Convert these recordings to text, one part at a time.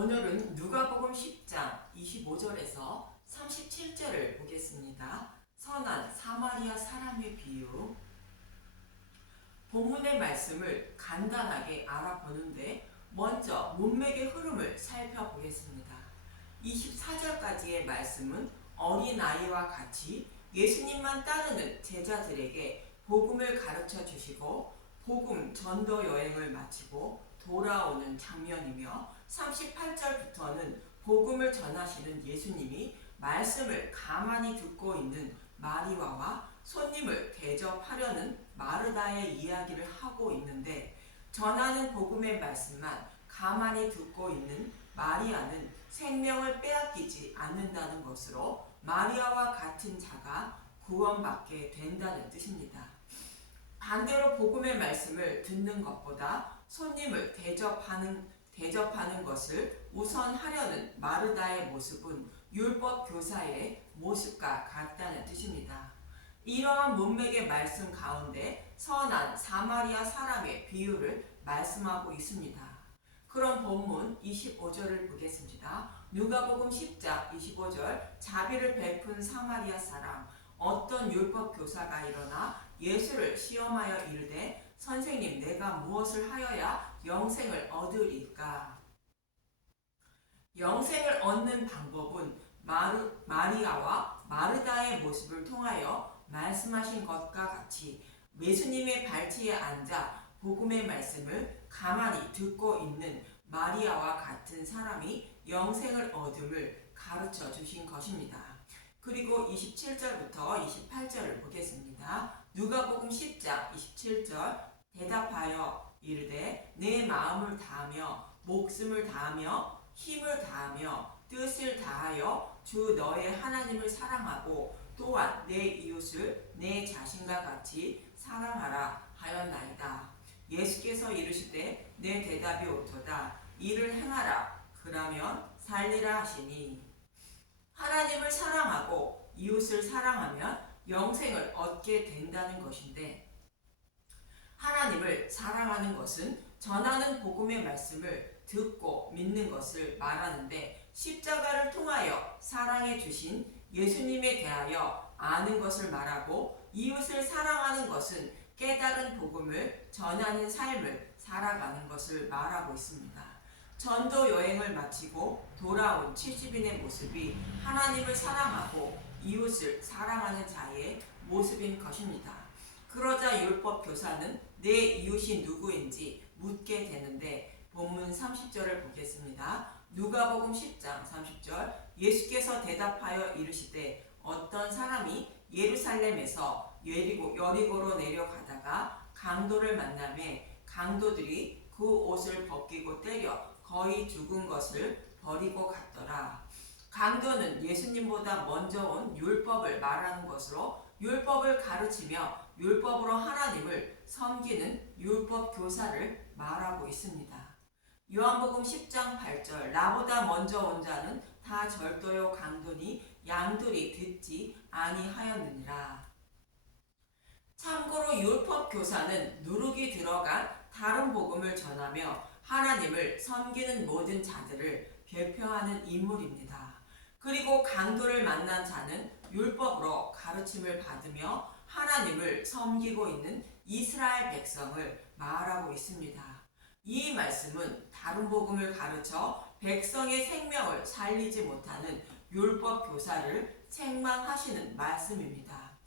오늘은 누가복음 10장 25절에서 37절을 보겠습니다. 선한 사마리아 사람의 비유. 본문의 말씀을 간단하게 알아보는데 먼저 문맥의 흐름을 살펴보겠습니다. 24절까지의 말씀은 어린아이와 같이 예수님만 따르는 제자들에게 복음을 가르쳐 주시고 복음 전도 여행을 마치고 돌아오는 장면이며 38절부터는 복음을 전하시는 예수님이 말씀을 가만히 듣고 있는 마리아와 손님을 대접하려는 마르다의 이야기를 하고 있는데, 전하는 복음의 말씀만 가만히 듣고 있는 마리아는 생명을 빼앗기지 않는다는 것으로 마리아와 같은 자가 구원받게 된다는 뜻입니다. 반대로 복음의 말씀을 듣는 것보다 손님을 대접하는 것을 우선하려는 마르다의 모습은 율법 교사의 모습과 같다는 뜻입니다. 이러한 문맥의 말씀 가운데 선한 사마리아 사람의 비유를 말씀하고 있습니다. 그럼 본문 25절을 보겠습니다. 누가복음 10장 25절. 자비를 베푼 사마리아 사람. 어떤 율법 교사가 일어나 예수를 시험하여 이르되, 선생님, 내가 무엇을 하여야 영생을 얻으리까? 영생을 얻는 방법은 마리아와 마르다의 모습을 통하여 말씀하신 것과 같이 예수님의 발치에 앉아 복음의 말씀을 가만히 듣고 있는 마리아와 같은 사람이 영생을 얻음을 가르쳐 주신 것입니다. 그리고 27절부터 28절을 보겠습니다. 누가복음 10장 27절. 대답하여 이르되, 내 마음을 다하며 목숨을 다하며 힘을 다하며 뜻을 다하여 주 너의 하나님을 사랑하고 또한 내 이웃을 내 자신과 같이 사랑하라 하였나이다. 예수께서 이르시되, 내 대답이 옳도다. 이를 행하라. 그러면 살리라 하시니, 하나님을 사랑하고 이웃을 사랑하면 영생을 얻게 된다는 것인데, 하나님을 사랑하는 것은 전하는 복음의 말씀을 듣고 믿는 것을 말하는데, 십자가를 통하여 사랑해 주신 예수님에 대하여 아는 것을 말하고, 이웃을 사랑하는 것은 깨달은 복음을 전하는 삶을 살아가는 것을 말하고 있습니다. 전도 여행을 마치고 돌아온 70인의 모습이 하나님을 사랑하고 이웃을 사랑하는 자의 모습인 것입니다. 그러자 율법 교사는 내 이웃이 누구인지 묻게 되는데, 본문 30절을 보겠습니다. 누가복음 10장 30절. 예수께서 대답하여 이르시되, 어떤 사람이 예루살렘에서 여리고로 내려가다가 강도를 만나매 강도들이 그 옷을 벗기고 때려 거의 죽은 것을 버리고 갔더라. 강도는 예수님보다 먼저 온 율법을 말하는 것으로 율법을 가르치며 율법으로 하나님을 섬기는 율법 교사를 말하고 있습니다. 요한복음 10장 8절. 나보다 먼저 온 자는 다 절도요 강도니 양들이 듣지 아니하였느니라. 참고로 율법 교사는 누룩이 들어간 다른 복음을 전하며 하나님을 섬기는 모든 자들을 대표하는 인물입니다. 그리고 강도를 만난 자는 율법으로 가르침을 받으며 하나님을 섬기고 있는 이스라엘 백성을 말하고 있습니다. 이 말씀은 다른 복음을 가르쳐 백성의 생명을 살리지 못하는 율법 교사를 책망하시는 말씀입니다.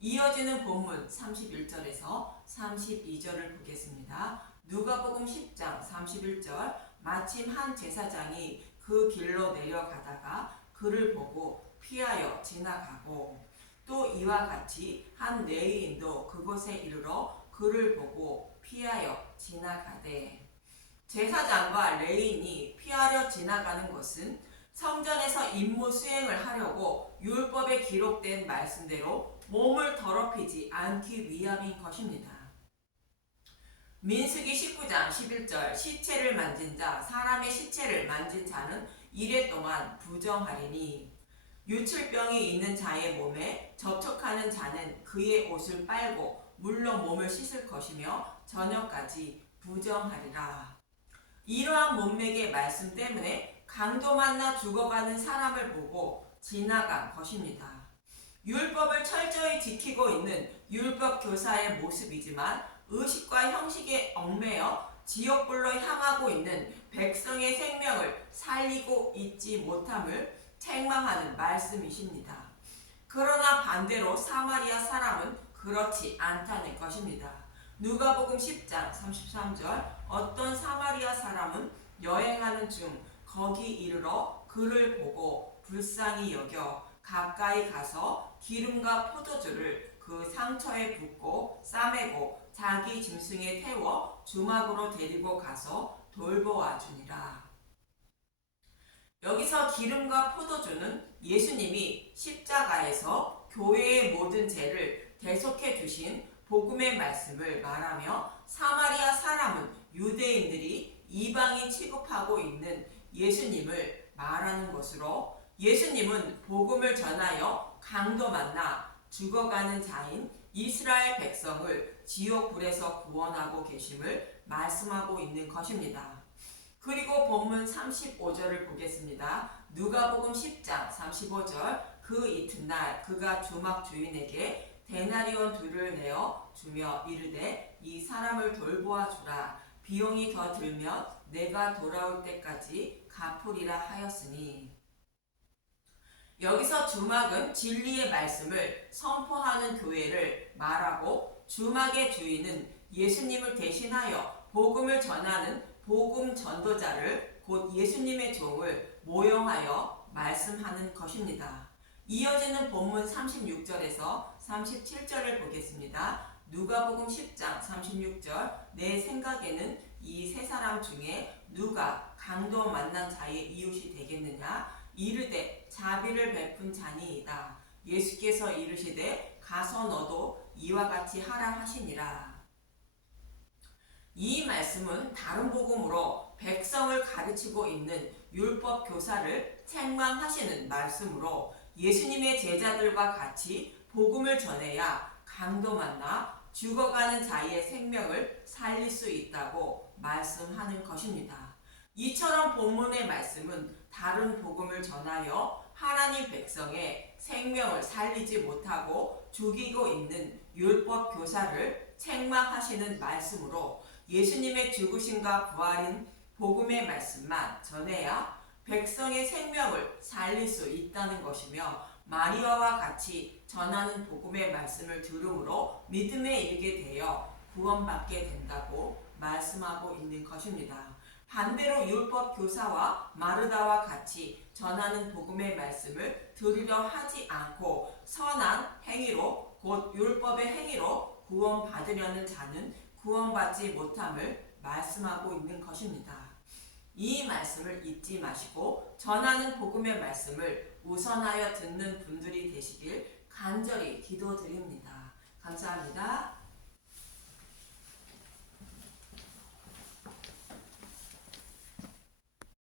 이어지는 본문 31절에서 32절을 보겠습니다. 누가복음 10장 31절. 마침 한 제사장이 그 길로 내려가다가 그를 보고 피하여 지나가고, 또 이와 같이 한 레위인도 그곳에 이르러 그를 보고 피하여 지나가되. 제사장과 레위인이 피하려 지나가는 것은 성전에서 임무 수행을 하려고 율법에 기록된 말씀대로 몸을 더럽히지 않기 위함인 것입니다. 민수기 19장 11절. 시체를 만진 자, 사람의 시체를 만진 자는 이래 동안 부정하리니, 유출병이 있는 자의 몸에 접촉하는 자는 그의 옷을 빨고 물로 몸을 씻을 것이며 저녁까지 부정하리라. 이러한 문맥의 말씀 때문에 강도 만나 죽어가는 사람을 보고 지나간 것입니다. 율법을 철저히 지키고 있는 율법 교사의 모습이지만 의식과 형식에 얽매여 지옥불로 향하고 있는 백성의 생명을 살리고 있지 못함을 책망하는 말씀이십니다. 그러나 반대로 사마리아 사람은 그렇지 않다는 것입니다. 누가복음 10장 33절 어떤 사마리아 사람은 여행하는 중 거기 이르러 그를 보고 불쌍히 여겨 가까이 가서 기름과 포도주를 그 상처에 붓고 싸매고 자기 짐승에 태워 주막으로 데리고 가서 돌보아 주니라. 여기서 기름과 포도주는 예수님이 십자가에서 교회의 모든 죄를 대속해 주신 복음의 말씀을 말하며 사마리아 사람은 유대인들이 이방인 취급하고 있는 예수님을 말하는 것으로 예수님은 복음을 전하여 강도 만나 죽어가는 자인 이스라엘 백성을 지옥불에서 구원하고 계심을 말씀하고 있는 것입니다. 그리고 본문 35절을 보겠습니다. 누가복음 10장 35절 그 이튿날 그가 주막 주인에게 데나리온 둘을 내어 주며 이르되 이 사람을 돌보아 주라. 비용이 더 들면 내가 돌아올 때까지 갚으리라 하였으니. 여기서 주막은 진리의 말씀을 선포하는 교회를 말하고 주막의 주인은 예수님을 대신하여 복음을 전하는 복음 전도자를 곧 예수님의 종을 모형하여 말씀하는 것입니다. 이어지는 본문 36절에서 37절을 보겠습니다. 누가복음 10장 36절 내 생각에는 이 세 사람 중에 누가 강도 만난 자의 이웃이 되겠느냐 이르되 자비를 베푼 자니이다. 예수께서 이르시되 가서 너도 이와 같이 하라 하시니라. 이 말씀은 다른 복음으로 백성을 가르치고 있는 율법 교사를 책망하시는 말씀으로 예수님의 제자들과 같이 복음을 전해야 강도 만나 죽어가는 자의 생명을 살릴 수 있다고 말씀하는 것입니다. 이처럼 본문의 말씀은 다른 복음을 전하여 하나님 백성의 생명을 살리지 못하고 죽이고 있는 율법 교사를 책망하시는 말씀으로 예수님의 죽으심과 부활인 복음의 말씀만 전해야 백성의 생명을 살릴 수 있다는 것이며 마리아와 같이 전하는 복음의 말씀을 들음으로 믿음에 이르게 되어 구원받게 된다고 말씀하고 있는 것입니다. 반대로 율법 교사와 마르다와 같이 전하는 복음의 말씀을 들으려 하지 않고 선한 행위로 곧 율법의 행위로 구원받으려는 자는 구원받지 못함을 말씀하고 있는 것입니다. 이 말씀을 잊지 마시고 전하는 복음의 말씀을 우선하여 듣는 분들이 되시길 간절히 기도드립니다. 감사합니다.